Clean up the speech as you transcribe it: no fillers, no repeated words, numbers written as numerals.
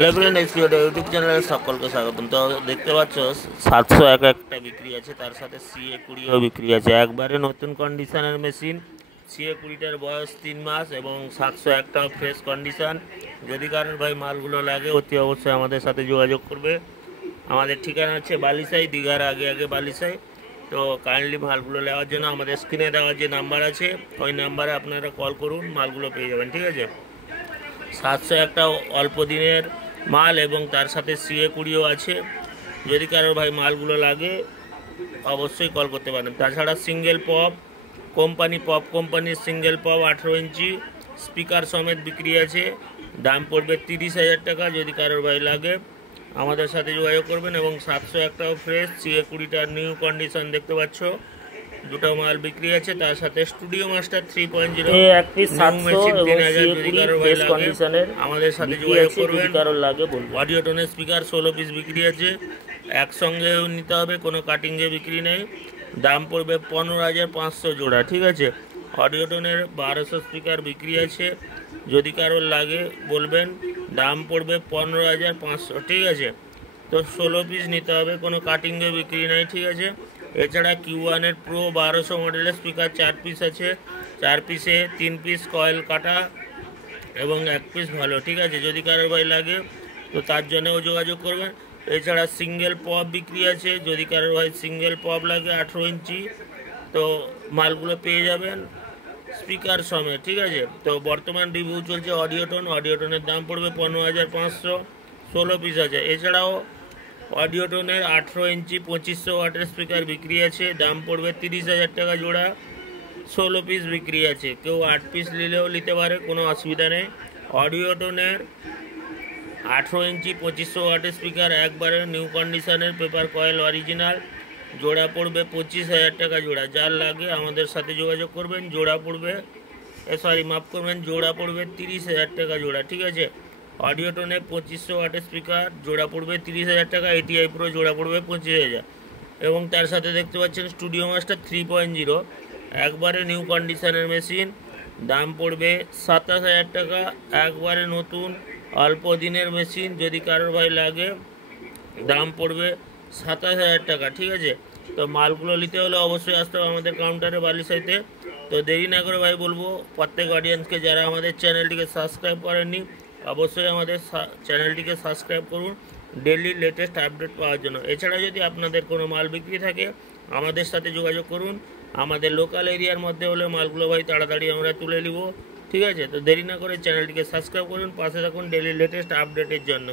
Hello friend, YouTube চ্যানেলে সকলকে স্বাগতম। তো দেখতে পাচ্ছ 701 একটা বিক্রি আছে, তার সাথে CA20ও বিক্রি আছে। একবারে নতুন কন্ডিশনের মেশিন। CA20টার বয়স 3 মাস এবং 701টাও ফ্রেশ কন্ডিশন। যদি কারোর ভাই মালগুলো লাগে অতি অবশ্যই আমাদের সাথে যোগাযোগ করবে। আমাদের ঠিকানা হচ্ছে বালিসাই, দীঘার আগে আগে বালিসাই। তো কাইন্ডলি মালগুলো নেওয়ার জন্য আমাদের স্ক্রিনে দেওয়া যে নাম্বার আছে ওই নাম্বারে আপনারা কল করুন, মালগুলো পেয়ে যাবেন। ঠিক আছে, 701টা অল্প দিনের মাল এবং তার সাথে CA20ও আছে। যদি কারোর ভাই মালগুলো লাগে অবশ্যই কল করতে পারেন। তাছাড়া সিঙ্গেল পপ কোম্পানির সিঙ্গেল পপ 18 ইঞ্চি স্পিকার সমেত বিক্রি আছে। দাম পড়বে 30,000 টাকা। যদি কারোর ভাই লাগে আমাদের সাথে যোগাযোগ করবেন। এবং 701টাও ফ্রেশ, CA20টার নিউ কন্ডিশন দেখতে পাচ্ছ। দুটো মাল বিক্রি আছে, তার সাথে স্টুডিও মাস্টার 3.0 এক পিস 700 এবং CA20 ফ্রেশ কন্ডিশনের আমাদের সাথে যোগাযোগ করবেন। কারোর লাগে বলুন। অডিও টোনের স্পিকার 16 পিস বিক্রি আছে, একসঙ্গেও নিতে হবে, কোনো কাটিংয়ে বিক্রি নেই। দাম পড়বে 15,500 জোড়া। ঠিক আছে, অডিও টোনের 1200 স্পিকার বিক্রি আছে। যদি কারোর লাগে বলবেন। দাম পড়বে 15,500। ঠিক আছে, তো 16 পিস নিতে হবে, কোনো কাটিংয়ে বিক্রি নেই। ঠিক আছে, এছাড়া Q1 প্রো 1200 মডেলের স্পিকার 4 পিস আছে। 4 পিসে 3 পিস কয়েল কাটা এবং 1 পিস ভালো। ঠিক আছে, যদি কারোর ভাই লাগে তো তার জন্যও যোগাযোগ করবেন। এছাড়া সিঙ্গেল পপ বিক্রি আছে, যদি কারোর ভাই সিঙ্গেল পপ লাগে 18 ইঞ্চি তো মালগুলো পেয়ে যাবেন স্পিকার সমেত। ঠিক আছে, তো বর্তমান রিভিউ চলছে অডিও টোনের দাম পড়বে 15,500, 16 পিস আছে। এছাড়াও অডিও টোনের 18 ইঞ্চি 2500 ওয়াটের স্পিকার বিক্রি আছে, দাম পড়বে 30,000 টাকা জোড়া, 16 পিস বিক্রি আছে। কেউ 8 পিস নিলেও নিতে পারে, কোনো অসুবিধা নেই। অডিও টোনের 18 ইঞ্চি 2500 ওয়াটের স্পিকার একবারে নিউ কন্ডিশনের পেপার কয়েল অরিজিনাল, জোড়া পড়বে 25,000 টাকা জোড়া। যার লাগে আমাদের সাথে যোগাযোগ করবেন। জোড়া পড়বে জোড়া পড়বে 30,000 টাকা জোড়া। ঠিক আছে, অডিও টোনে 2500 ওয়াটের স্পিকার জোড়া পড়বে 30,000 টাকা। ATI প্রো জোড়া পড়বে 25,000। এবং তার সাথে দেখতে পাচ্ছেন স্টুডিও মাস্টার 3.0 একবারে নিউ কন্ডিশনের মেশিন, দাম পড়বে 27,000 টাকা। একবারে নতুন অল্প দিনের মেশিন, যদি কারোর ভাই লাগে দাম পড়বে 27,000 টাকা। ঠিক আছে, তো মালগুলো নিতে হলে অবশ্যই আসতে হবে আমাদের কাউন্টারে বালিসাইতে। তো দেরি না করে ভাই বলবো প্রত্যেক অডিয়েন্সকে যারা আমাদের চ্যানেলটিকে সাবস্ক্রাইব করেননি অবশ্যই আমাদের চ্যানেলটিকে সাবস্ক্রাইব করুন ডেইলি লেটেস্ট আপডেট পাওয়ার জন্য। এছাড়া যদি আপনাদের কোনো মাল বিক্রি থাকে আমাদের সাথে যোগাযোগ করুন। আমাদের লোকাল এরিয়ার মধ্যে হলে মালগুলো ভাই তাড়াতাড়ি আমরা তুলে নিব। ঠিক আছে, তো দেরি না করে চ্যানেলটিকে সাবস্ক্রাইব করুন, পাশে থাকুন ডেইলি লেটেস্ট আপডেটের জন্য।